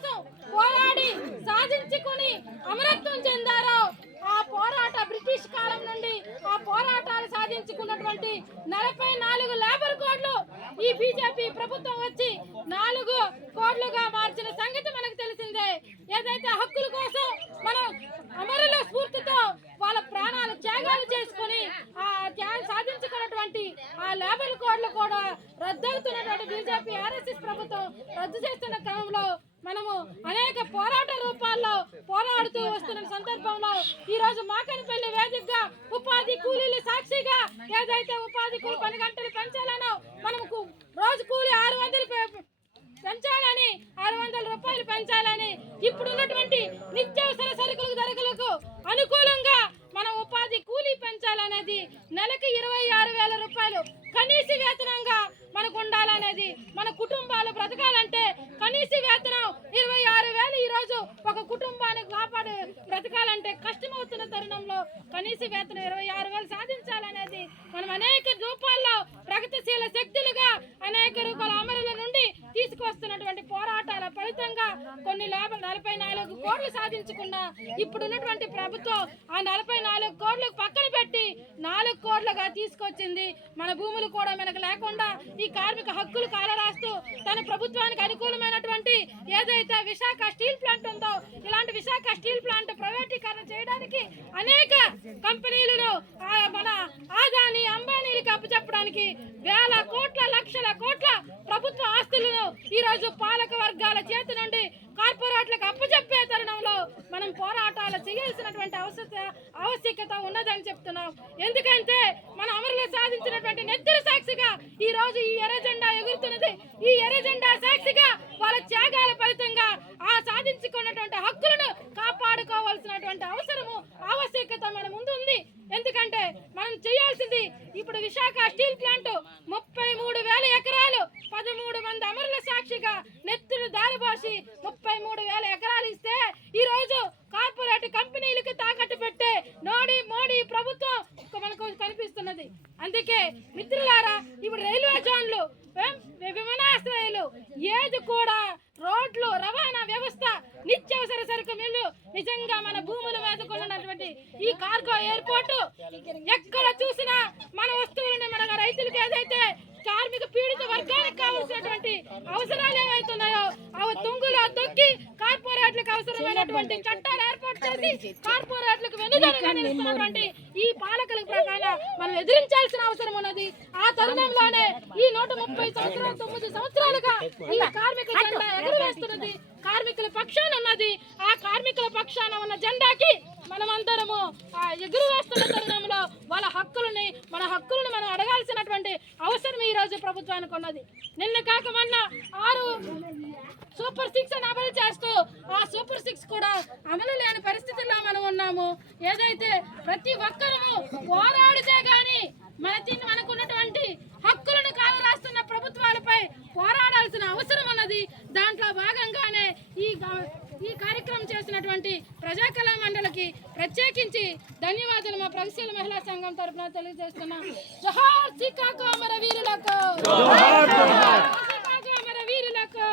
కోసం పోరాడి సాధించుకుని అమరత్వం చెందారో ఆ పోరాట బ్రిటిష్ కాలం నుండి ఆ పోరాటాలు సాధించుకున్నటువంటి 44 లేబర్ కోడ్లు ఈ బీజేపీ ప్రభుత్వం వచ్చి 4 కోడ్లుగా మార్చిన సంగతి మనకు తెలిసిందే. ఏదైతే హక్కుల కోసం మనం అమరుల స్ఫూర్తితో వాళ్ళ ప్రాణాలు త్యాగాలు చేసుకుని ఆ సాధించుకున్నటువంటి ఆ లేబర్ కోడ్లు కూడా రద్దవుతున్నటువంటి బీజేపీ ఆర్ఎస్ఎస్ ప్రభుత్వం రద్దు చేస్తున్న క్రమంలో మనము అనేక పోరాట రూపాల్లో పోరాడుతూ వస్తున్న సందర్భంలో ఈ రోజు మాకనపల్లి వేదికగా ఉపాధి కూలీల సాక్షిగా ఏదైతే ఉపాధి కూలి 10 గంటలు పెంచాలనో మనకు రోజు కూలి 600 పెంచాలని 600 రూపాయలు పెంచాలని ఇప్పుడున్నటువంటి నిత్యావసర సరుకుల ధరలకు అనుకూలంగా మన ఉపాధి కూలీ పెంచాలనేది నెలకు 26,000 రూపాయలు కనీస వేతనంగా మనకు ఉండాలనేది మన కుటుంబాలు బ్రతకాలంటే కనీస వేతనం 26,000 ఈ రోజు ఒక కుటుంబాన్ని కాపాడు బ్రతకాలంటే కష్టమవుతున్న తరుణంలో కనీస వేతనం 26,000 సాధించాలనేది మనం అనేక రూపాల్లో ప్రగతిశీల శక్తులుగా అనేక రూపాయల అమరుల నుండి తీసుకొస్తున్నటువంటి పోరాటాల ఫలితంగా కొన్ని 44 కోట్లు సాధించుకున్న ఇప్పుడున్నటువంటి ప్రభుత్వం ఆ 44 కోట్లు పక్కన పెట్టి 4 కోట్లుగా తీసుకొచ్చింది. మన భూములు కూడా మనకు లేకుండా ఈ కార్మిక హక్కులు కాలరాస్తూ తన ప్రభుత్వానికి అనుకూలమైనటువంటి ఏదైతే విశాఖ స్టీల్ ప్లాంట్ ఉందో ఇలాంటి విశాఖ స్టీల్ ప్లాంట్ ప్రైవేటీకరణ చేయడానికి అనేక కంపెనీలను మన ఆదాని అంబానీలకు అప్పచెప్పడానికి వేల కోట్ల లక్షల కోట్ల ప్రభుత్వ ఆస్తులను ఈ రోజు పాలక వర్గాల చేతి నుండి కార్పొరేట్లకు అప్పచెప్పే తరుణంలో మనం పోరాటాలు చేయాల్సినటువంటి ఆవశ్యకత ఉన్నదని చెప్తున్నాం. ఎందుకంటే మన అమరులు సాధించినటువంటి నెత్తుల సాక్షిగా ఈ రోజు ఈ ఎర్ర జెండా ఎగురుతున్నది. ఈ ఎర్ర జెండా సాక్షిగా వాళ్ళ త్యాగాల ఫలితంగా ఆ సాధించుకున్నటువంటి హక్కులను కాపాడుకోవాల్సినటువంటి ఆవశ్యకత మన ముందు ఉంది. ఎందుకంటే మనం చేయాల్సింది ఇప్పుడు విశాఖ స్టీల్ ప్లాంట్ 33,000 ఎకరాలు 13 మంది అమరుల సాక్షిగా నెత్తులు దారిపోసి 33,000 ఎకరాలు ఇస్తే ఈ రోజు కార్పొరేట్ కంపెనీలకు తాకట్టు పెట్టే మోడీ ప్రభుత్వం మనకు కనిపిస్తున్నది. అందుకే మిత్రులారా ఇప్పుడు రైల్వే జోన్లు విమానాశ్రయాలు ఏది కూడా రోడ్లు రవాణా వ్యవస్థ నిత్యావసర సరుకు మిల్లు నిజంగా మన భూముల మీద కొన్నటువంటి ఈ కార్గో ఎయిర్పోర్టు ఎక్కడ చూసినా మన వస్తువులను మన రైతులకు ఏదైతే కార్మిక పీడిత వర్గానికి కావాల్సినటువంటి అవసరాలు ఏవైతున్నాయో అవి తుంగులో తొక్కి కార్పొరేట్లకు అవసరమైనటువంటి చట్టాలు ఏర్పాటు చేసి కార్పొరేట్లకు వెనుదనగా నిలుస్తున్నటువంటి ఈ పాలకుల ప్రకారం మనం ఎదిరించాల్సిన అవసరం ఉన్నది. ఆ తరుణంలోనే ఈ 130 సంవత్సరాలుగా ఈ కార్మిక జెండా ఎగురవేస్తున్నది. కార్మికుల పక్షాన ఉన్నది. ఆ కార్మికుల పక్షాన ఉన్న జెండాకి మనమందరము ఎగురవేస్తున్న తరుణంలో వాళ్ళ మన హక్కులను మనం అడగాల్సినటువంటి అవసరం ఈ రోజు ప్రభుత్వానికి ఉన్నది. నిన్న కాక మొన్న 6 సూపర్ 6 అని అమలు చేస్తూ ఆ సూపర్ 6 కూడా అమలు లేని పరిస్థితుల్లో మనం ఉన్నాము. ఏదైతే ప్రతి ఒక్కరము పోరాడితే గాని మనకున్నటువంటి హక్కులను కాలరాస్తున్న ప్రభుత్వాలపై పోరాడాల్సిన అవసరం ఉన్నది. దాంట్లో భాగంగానే ఈ కార్యక్రమం చేసినటువంటి ప్రజా కళా మండలికి ప్రత్యేకించి ధన్యవాదాలు మా ప్రగతిశీల మహిళా సంఘం తరఫున తెలియజేస్తున్నాం. జోహార్ శ్రీకాకుళ అమరవీరులకు, శ్రీకాకుళ అమరవీరులకు.